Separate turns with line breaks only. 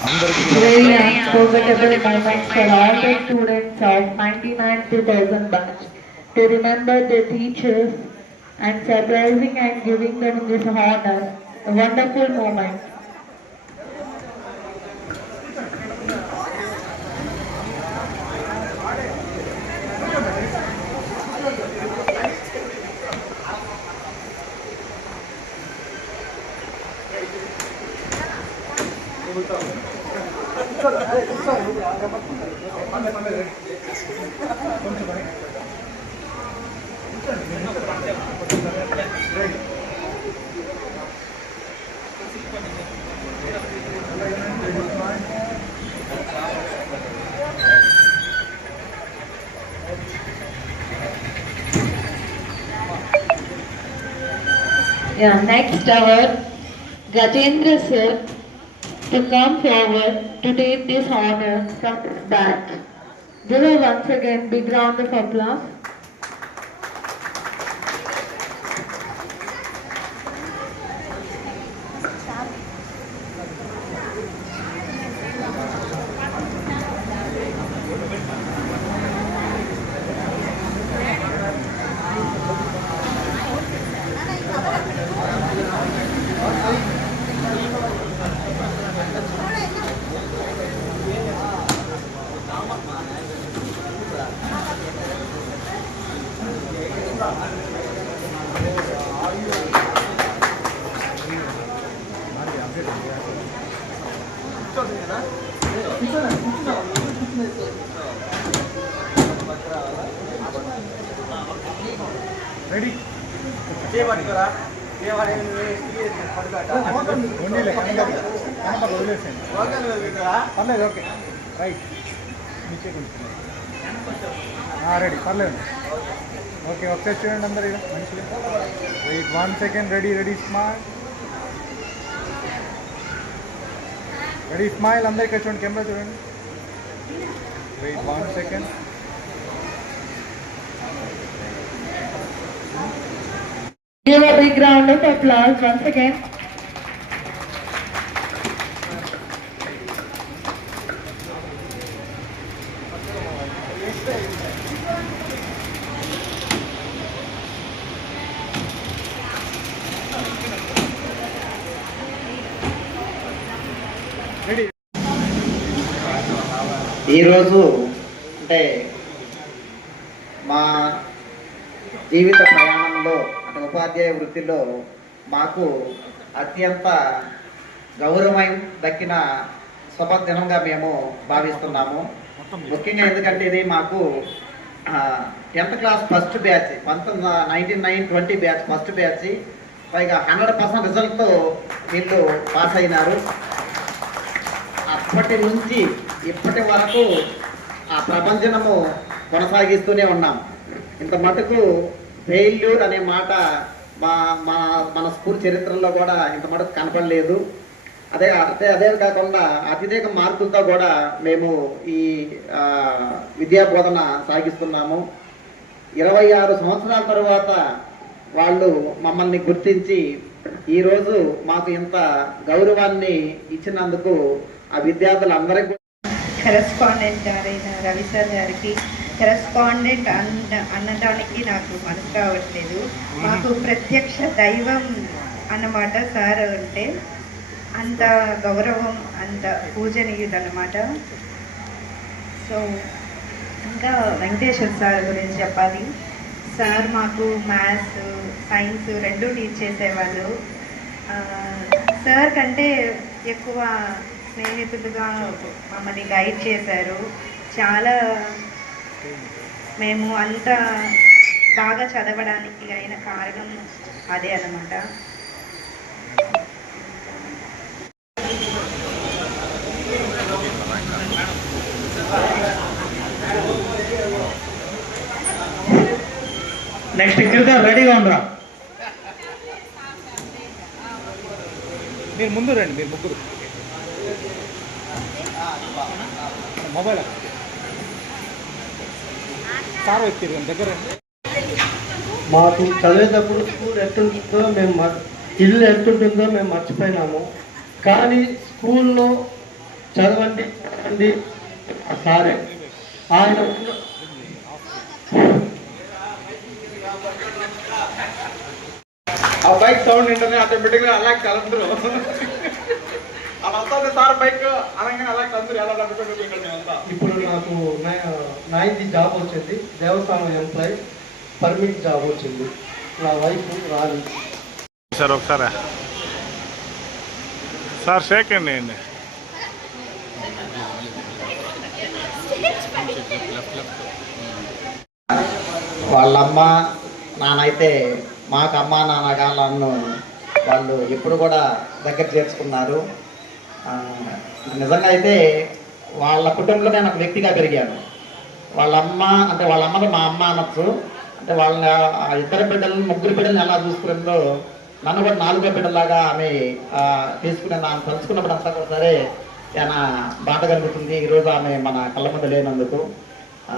Very unforgettable moments for all the students of 99 to 1000 batch. To remember the teachers and surprising and giving them this honor, a wonderful moment. Yeah, next our Gajendra sir to come forward to take this honor from batch. Give her once again big round of applause.
Ready వదిలేసేయండి. పర్లేదు okay. Right. మీకే ready పర్లేదు. Okay ఒకసారి చూడండి అందరు ఇక్కడ మంచిగా wait one second ready ready smile ready smile అందరు ఇక్కడ చూడండి కెమెరా చూడండి. Wait one second
Give a big round of applause once again.
ఈరోజు అంటే మా జీవిత ప్రయాణంలో అంటే ఉపాధ్యాయ వృత్తిలో మాకు అత్యంత గౌరవం దక్కిన శుభదినంగా మేము భావిస్తున్నాము. ముఖ్యంగా ఎందుకంటే ఇది మాకు టెన్త్ క్లాస్ ఫస్ట్ బ్యాచ్ పంతొమ్మిది nineteen nine twenty batch first batch. పైగా హండ్రెడ్ పర్సెంట్ రిజల్ట్తో వీళ్ళు పాస్ అయినారు. అప్పటి నుంచి ఇప్పటి వరకు ఆ ప్రపంచనము కొనసాగిస్తూనే ఉన్నాం. ఇంత మటుకు ఫెయిల్యూర్ అనే మాట మా మా మన స్కూల్ చరిత్రలో కూడా ఇంత మటుకు కనపడలేదు. అదే అదే అదే కాకుండా అత్యధిక మార్కులతో కూడా మేము ఈ విద్యా బోధన సాగిస్తున్నాము. ఇరవై ఆరు సంవత్సరాల తర్వాత వాళ్ళు మమ్మల్ని గుర్తించి ఈరోజు మాకు ఇంత గౌరవాన్ని ఇచ్చినందుకు ఆ విద్యార్థులందరికీ
కరెస్పాండెంట్ గారైన రవి సార్ గారికి కరెస్పాండెంట్ అన్న అన్నదానికి నాకు మనసు కావట్లేదు. మాకు ప్రత్యక్ష దైవం అన్నమాట సార్ అంటే అంత గౌరవం అంత పూజనీయుడు అన్నమాట సో ఇంకా వెంకటేశ్వర సార్ గురించి చెప్పాలి. సార్ మాకు మ్యాథ్స్ సైన్స్ రెండు టీచ్ చేసేవాళ్ళు. సార్ కంటే ఎక్కువ స్నేహితులుగా మమ్మల్ని గైడ్ చేశారు. చాలా మేము అంత బాగా చదవడానికి అయిన కారణం అదే అన్నమాట.
నెక్స్ట్ గిరిధర్ రెడీగా ఉండరా.
మీరు ముందు రండి మీరు ముగ్గురు. మొబైల్ సార్ వచ్చారు దగ్గర
మాకు చదివేటప్పుడు స్కూల్ ఎట్టుంటుందో మేము ఇల్లు ఎట్టుంటుందో మేము మర్చిపోయినాము. కానీ స్కూల్లో చదవండి చదవండి. సారే. ఆయన
ఆ బైక్ సౌండ్ వింటనే ఆటోమేటిక్గా అలా కలందరు అలా వస్తుంది సార్ బైక్ అనగానే అలా ఎలా
ఇప్పుడు నాకు నైన్త్ జాబ్ వచ్చింది. దేవస్థానం ఎంప్లాయ్ పర్మిట్ జాబ్ వచ్చింది. నా వైఫ్ రాని
సార్ ఒకసారి. సార్ షేక్ అండి అండి
వాళ్ళమ్మ నాన్నైతే మాకు అమ్మ నాన్నగాళ్ళను వాళ్ళు ఎప్పుడు కూడా దగ్గర చేర్చుకున్నారు. నిజంగా అయితే వాళ్ళ కుటుంబంలో నేను ఒక వ్యక్తిగా పెరిగాను. వాళ్ళ అమ్మ అంటే వాళ్ళ అమ్మని మా అమ్మ అనొచ్చు. అంటే వాళ్ళ ఇతర ఇద్దరు బిడ్డలను ముగ్గురు బిడ్డలను ఎలా చూసుకున్నదో నన్ను కూడా నాలుగో బిడ్డలాగా ఆమె తీసుకునే తీసుకుని ఆమె తలుచుకున్నప్పుడు అంతా కూడా సరే చాలా బాధ కలుగుతుంది. ఈరోజు ఆమె మన కళ్ళ ముందు లేనందుకు. ఆ,